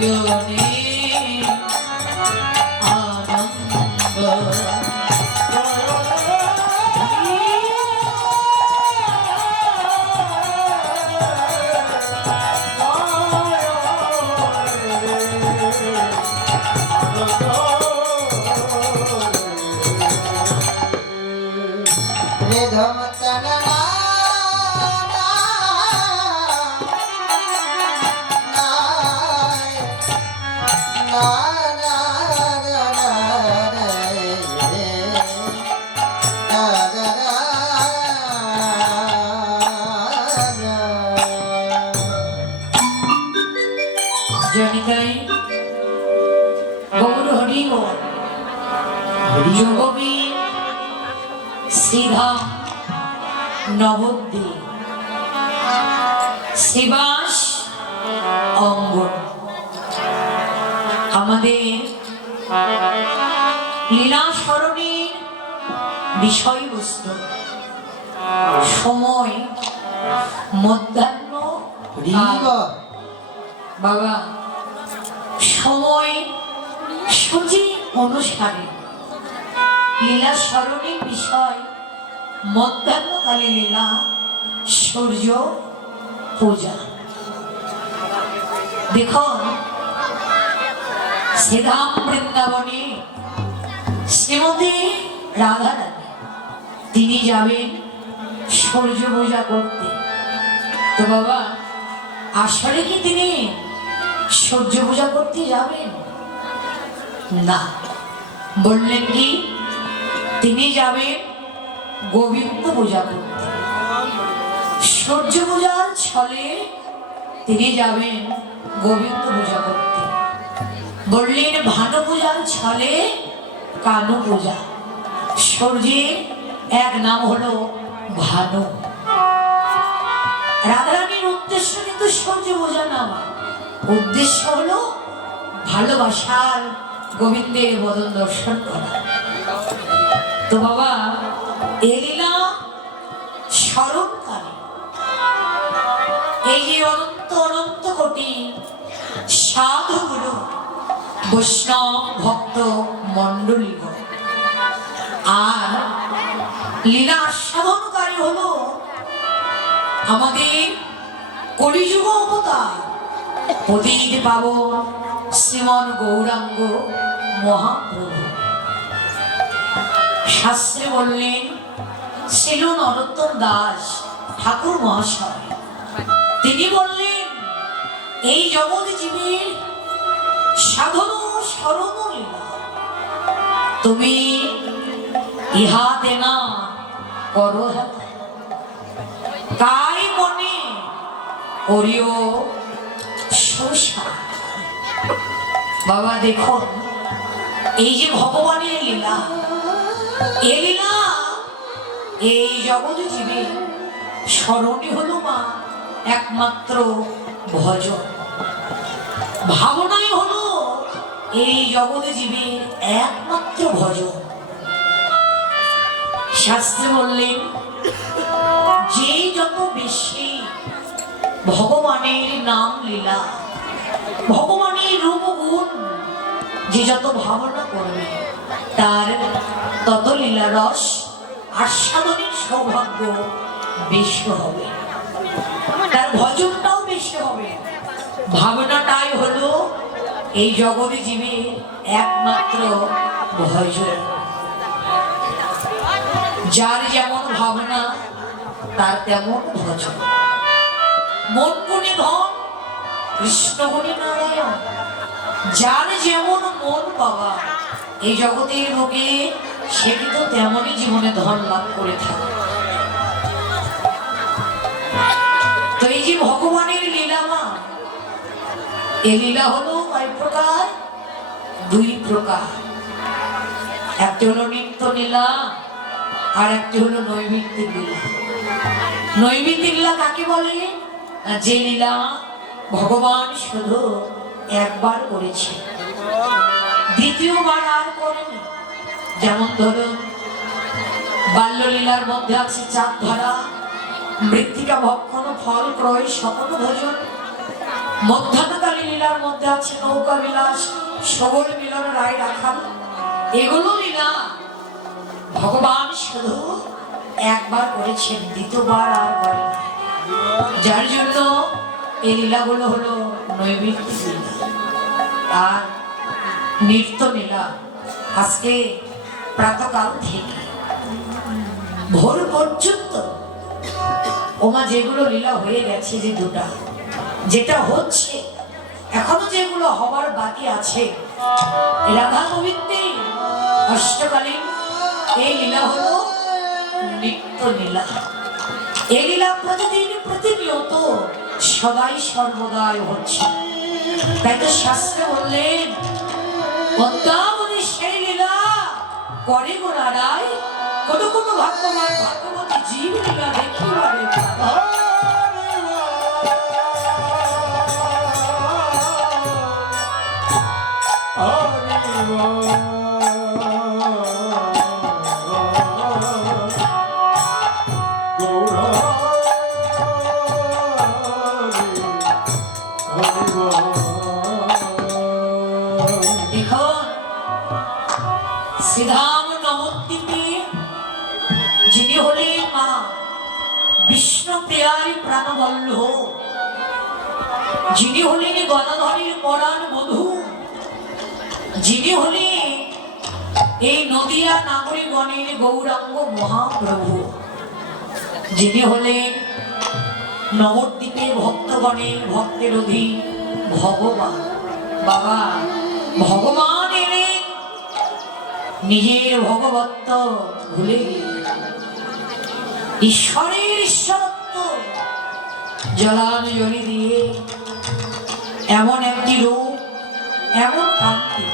নয়নে আনন্দ জনিতাই গৌর হরি যোগবী শ্রীধাম নবদ্বীপ শ্রীবাস অঙ্গন আমাদের লীলা স্মরণের বিষয়বস্তু সময় মধ্যাহ্ন বাবা সময় সূচি অনুসারে লীলা স্মরণের বিষয় মধ্যাহ্নকালে লীলা সূর্য পূজা। দেখুন শ্রীধাম বৃন্দাবনে শ্রীমতী রাধা রানী তিনি যাবেন সূর্য পূজা করতে। তো বাবা আসলে কি তিনি সূর্য পূজা করতে যাবেন না, বললেন কি তিনি যাবেন গোবিন্দ পূজা করতে। সূর্য পূজার ছলে তিনি যাবেন গোবিন্দ পূজা করতে। বললেন ভানু পূজার ছলে কানু পূজা। সূর্যের এক নাম হলো ভানু। রাধারানীর উদ্দেশ্য কিন্তু সূর্য পূজা না, উদ্দেশ্য হলো ভালোবাসার গোবিন্দের বদন দর্শন করা। তো বাবা এই লীলা স্মরণকারী এই যে অনন্ত অনন্ত কোটি সাধুগুলো বৈষ্ণব ভক্ত মন্ডলীগণ আর লীলা আস্বাদনকারী হলো আমাদের কলিযুগ অবতার পতিত পাবন শ্রীমন গৌরাঙ্গ মহাপ্রভু। শাস্ত্রে বললেন ছিল নরোত্তম দাস ঠাকুর মহাশয়, তিনি বললেন এই জগৎ জীবের সাধন স্মরণ লীলা তুমি ইহাতে না করো তাই মনে করিও শোষা। বাবা দেখুন এই যে ভগবানের লীলা, এই লীলা এই জগৎ জীবে স্মরণই হলো মা একমাত্র ভজন, ভাবনাই হলো এই জগৎ জীবের একমাত্র ভজন। শাস্ত্রে বললেন যে যত বেশি ভগবানের নাম লীলা ভগবানের রূপ গুণ যে যত ভাবনা করবে তার তত লীলা রস আস্বাদনের সৌভাগ্য বেশি হবে, তার ভজনটাও বেশি হবে। ভাবনাটাই হলো এই জগৎ জীবের একমাত্র ভজন। যার যেমন ভাবনা তার তেমন ভজন। মন গুণে ধন কৃষ্ণ গুণে নারায়ণ। যার যেমন মন বাবা এই জগতের বুকে সে কিন্তু তেমনই জীবনে ধন লাভ করে থাকে। তো এই যে ভগবানের লীলা মা, এই লীলা হলো কয় প্রকার? দুই প্রকার। একটি হলো নিত্য লীলা আর একটি হলো নৈমিত্তিক লীলা। নৈমিত্তিক লীলা কাকে বলে? যে লীলা ভগবান শুধু একবার করেছে, দ্বিতীয়বার আর করেনি। যেমন ধরুন বাল্যলীলার মধ্যে আছে চাঁদ ধরা, মৃত্তিকা ভক্ষণ, ফল ক্রয়, সকল ভোজন। মধ্যাহ্নকালী লীলার মধ্যে আছে নৌকা বিলাস, সবল মিলন, রায় রাখাল। এগুলো লীলা ভগবান শুধু একবার করেছেন, দ্বিতীয়বার আর করেন। যার জন্য এই লীলাগুলো হলো নৈমিত্তিক লীলা আর নৃত্য লীলা। আজকে প্রাতকাল থেকে ভোর পর্যন্ত ওমা যেগুলো লীলা হয়ে গেছে, যে দুটা যেটা হচ্ছে, এখনো যেগুলো হবার বাকি আছে, রাধা গোবিন্দের অষ্টকালীন এই লীলা হলো নিত্য লীলা। এই লীলা প্রতিদিন প্রতিনিয়ত সদাই সর্বদাই হচ্ছে। তাই তো শাস্ত্রে বললেন, পদ্মাবতী সেই লীলা করে গোড়ায়, কোনো কোনো ভাগ্যবান ভাগ্যবতী জীব লীলা দেখিবারে। শ্রীধাম নবদ্বীপে যিনি হলেন মা বিষ্ণুপ্রিয়ার প্রাণবল্লভ, যিনি হলেন গদাধরের পরাণ বধূ, যিনি হলেন এই নদিয়া নাগরিকগণের গৌরাঙ্গ মহাপ্রভু, যিনি হলেন নবদ্বীপে ভক্তগণের ভক্তের অধীন ভগবান। বাবা ভগবান এলেন, নিজের ভগবত্ব ভুলে ঈশ্বরের ঈশ্বরত্ব জলাঞ্জলি দিয়ে এমন একটি রূপ, এমন কান্তি,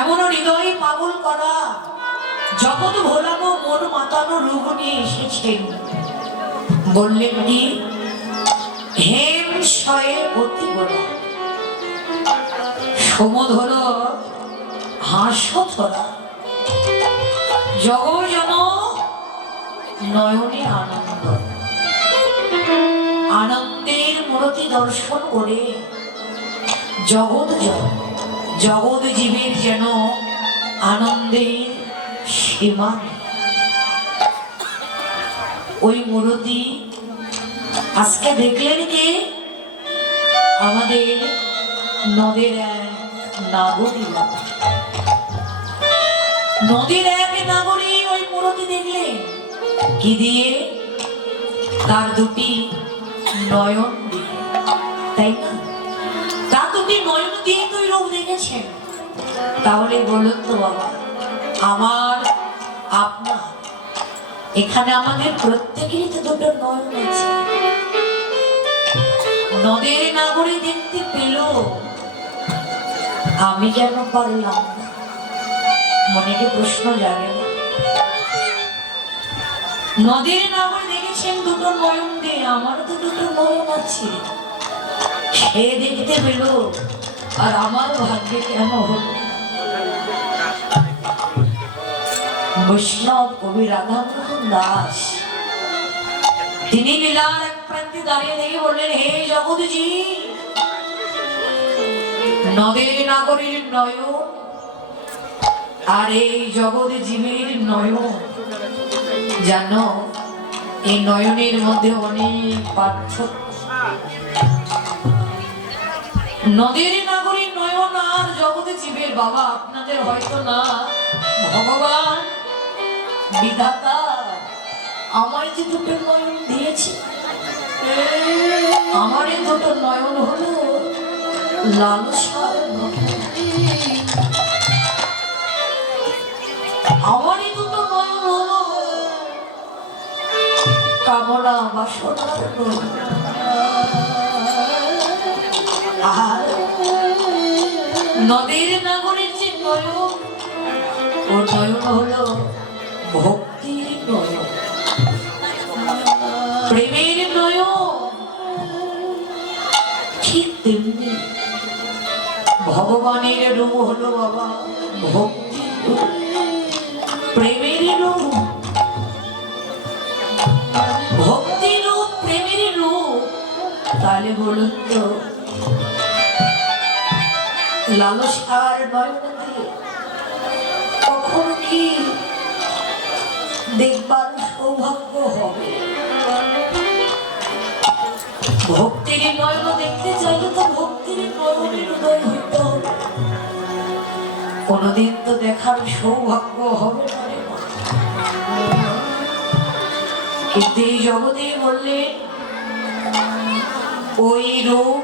এমন হৃদয় পাগল করা, জগৎ ভোলানো মন মাতানো রূপ নিয়ে এসেছেন। বললেন কি, হেম শয়ে অতি বড় সমধর হাস্যথরা, জগজন নয়নে আনন্দ। আনন্দের মূর্তি দর্শন করে জগৎ জীবের যেন আনন্দের সীমা নেই। ওই মূর্তি আজকে দেখলেন কি, আমাদের নদের এক নাগরী, নদীর এক নাগরী ওই মূর্তি দেখলেন কি দিয়ে, তার দুটি নয়ন দিয়ে, তাই না? তার দুটি নয়ন দিয়ে তুই রূপ দেখেছেন। তাহলে বলুন তো বাবা, আমার আপনার এখানে আমাদের প্রত্যেকেরই তো দুটো নয়ন আছে। নদের নাগরী দেখতে পেল, আমি কেন পারলাম না? মনে কি প্রশ্ন জাগে না? নদের নাগরী দেখেছেন দুটো নয়ন দিয়ে, আমার তো দুটো নয়ন আছে, সে দেখতে পেল, আর আমার ভাগ্যে কেন হলো? বৈষ্ণব কবি রাধামোহন দাস তিনি লীলার এক প্রান্তে দাঁড়িয়ে দেখে বললেন, হে জগৎজি, নদের নাগরীর নয়ন আর এই জগৎ জীবের নয়ন, জানো এই নয়নের মধ্যে অনেক পার্থক্য। নদের নাগরীর নয়ন আর জগৎ জীবের, বাবা আপনাদের হয়তো না, ভগবান বিধাতা আমার যে দুটো নয়ন দিয়েছে, আমার এই দুটো নয়ন হলো লালসার নয়ন। আমার এই দুটো নয়ন হলো কামনা বাসনার নয়ন। আর নদের নাগরের যে নয়ন, ও নয়ন হলো ভক্তির নয়ন, প্রেমের নয়ন। ঠিক তেমনি ভগবানের রূপ হলো বাবা ভক্তি, প্রেমের রূপ, ভক্তি রূপ, প্রেমের রূপ। তাহলে বলুন তো লালসার নয়ন দিয়ে কখন কি দেখবার সৌভাগ্য হবে। ভক্তির নয়ন দেখতে চাইলে তো ভক্তির নয়নের উদয় হইতে হবে। কোনদিন তো দেখার সৌভাগ্য হবে না রে মা। কিন্তু এই জগতে বললে ওই রূপ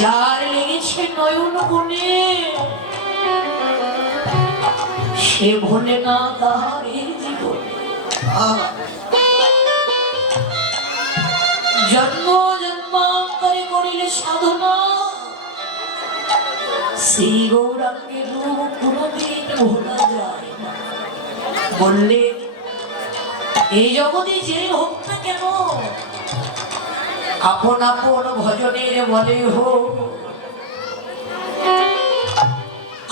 যার লেগেছে নয়ন গুণে সে ভোলে না তাহার এই জীবনে। জন্ম জন্মান্তরে করিলে সাধনা সেই গৌরাঙ্গের রূপ কোনদিন ভোলা যায় না। বললে এই জগতে যে হোক না কেন আপন আপন ভজনের বলে হোক,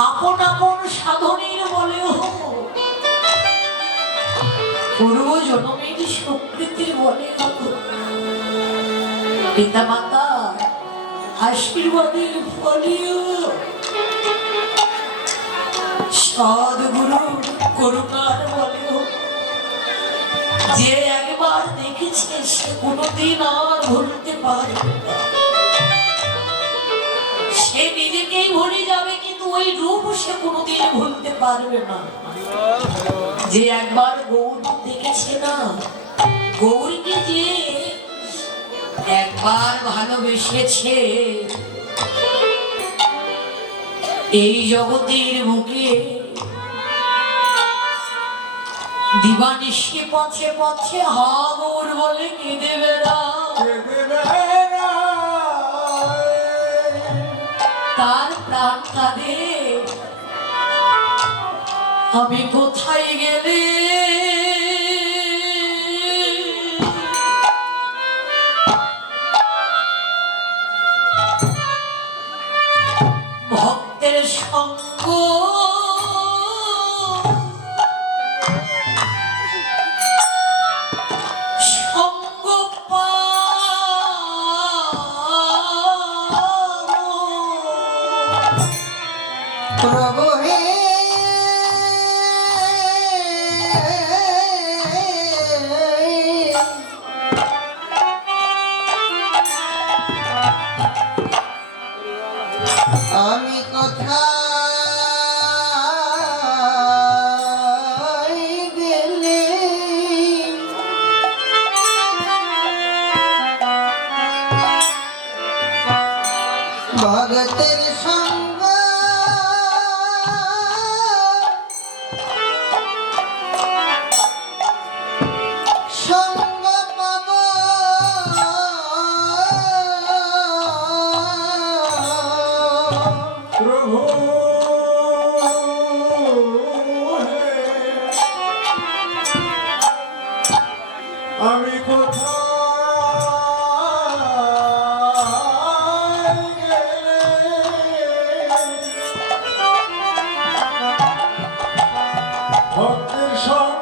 আপন আপন সাধনের বলে হোক, পূর্ব জন্মের স্বীকৃতির বলে হোক, পিতা মাতা আশীর্বাদের ফলে সদ্গুরু করুণার বলে হোক, যে একবার দেখেছে সে কোনোদিন আর ভুলতে পারবে না। সে নিজেকেই ভুলে যাবে কিন্তু ওই রূপ সে কোনোদিন ভুলতে পারবে না। যে একবার গৌর দেখেছে না, গৌরীকে যে একবার ভালোবেসেছে এই জগতের বুকে দিবানিশি পথে পথে হাগর বলে কেঁদে বেড়া, তার প্রাণ কাঁদে আমি কোথায় গেলে ভক্তের সঙ্গ প্রভু হে আমি কোথায় গেলে ভগতের সঙ্গ আমি কোথায় গেলে ভক্তের সঙ্গ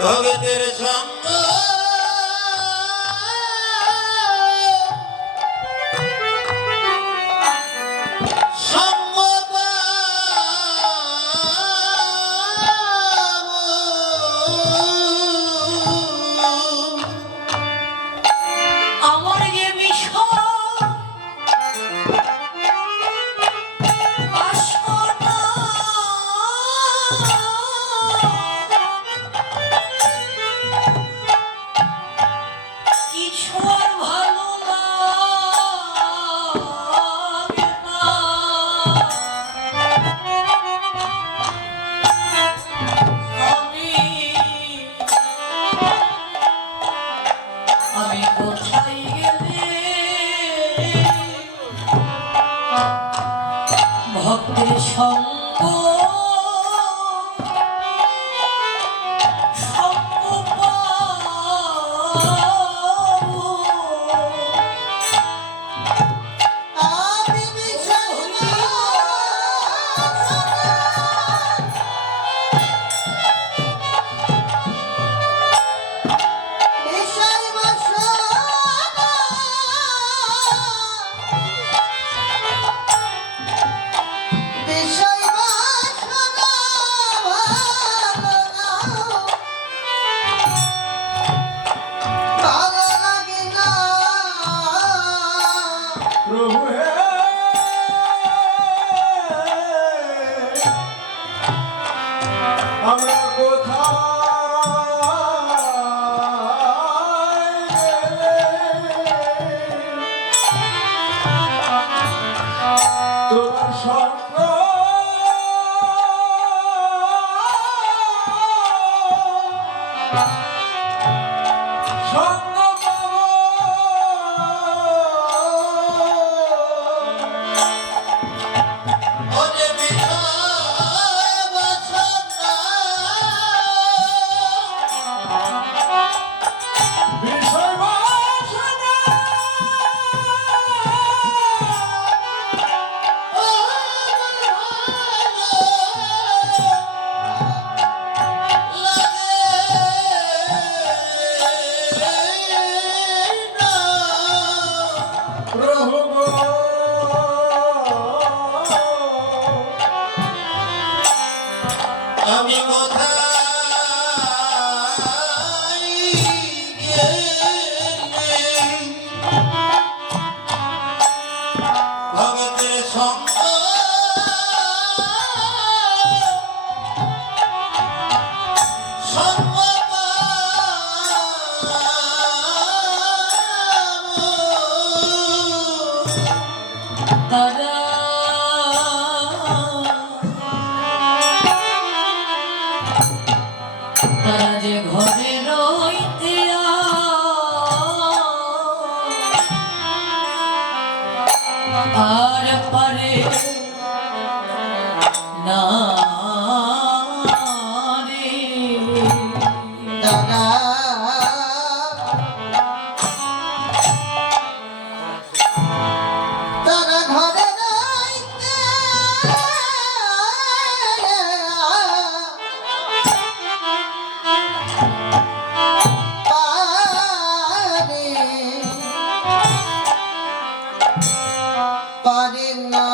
ভগতের সঙ্গ সঙ্গ আমার যে বিষয় বাসনা ভক্তের সঙ্গ সঙ্গ পাবো। আমি বিষয় বিষয় বাসনা বিষয় বাসনা ভালো লাগে না প্রভু হে আমরা কোথায় গেলে তোমার সঙ্গ সঙ্গ পাবো। ওরে বিষয় বাসনা বিষয় বাসনা প্রভু গো আমি কোথায় গেলে ভগতের সঙ্গ সঙ্গ পাবো। তারা তারা যে ঘরে রইতে আর পারে না রে। তারা তারা ঘরে রইতে পারে না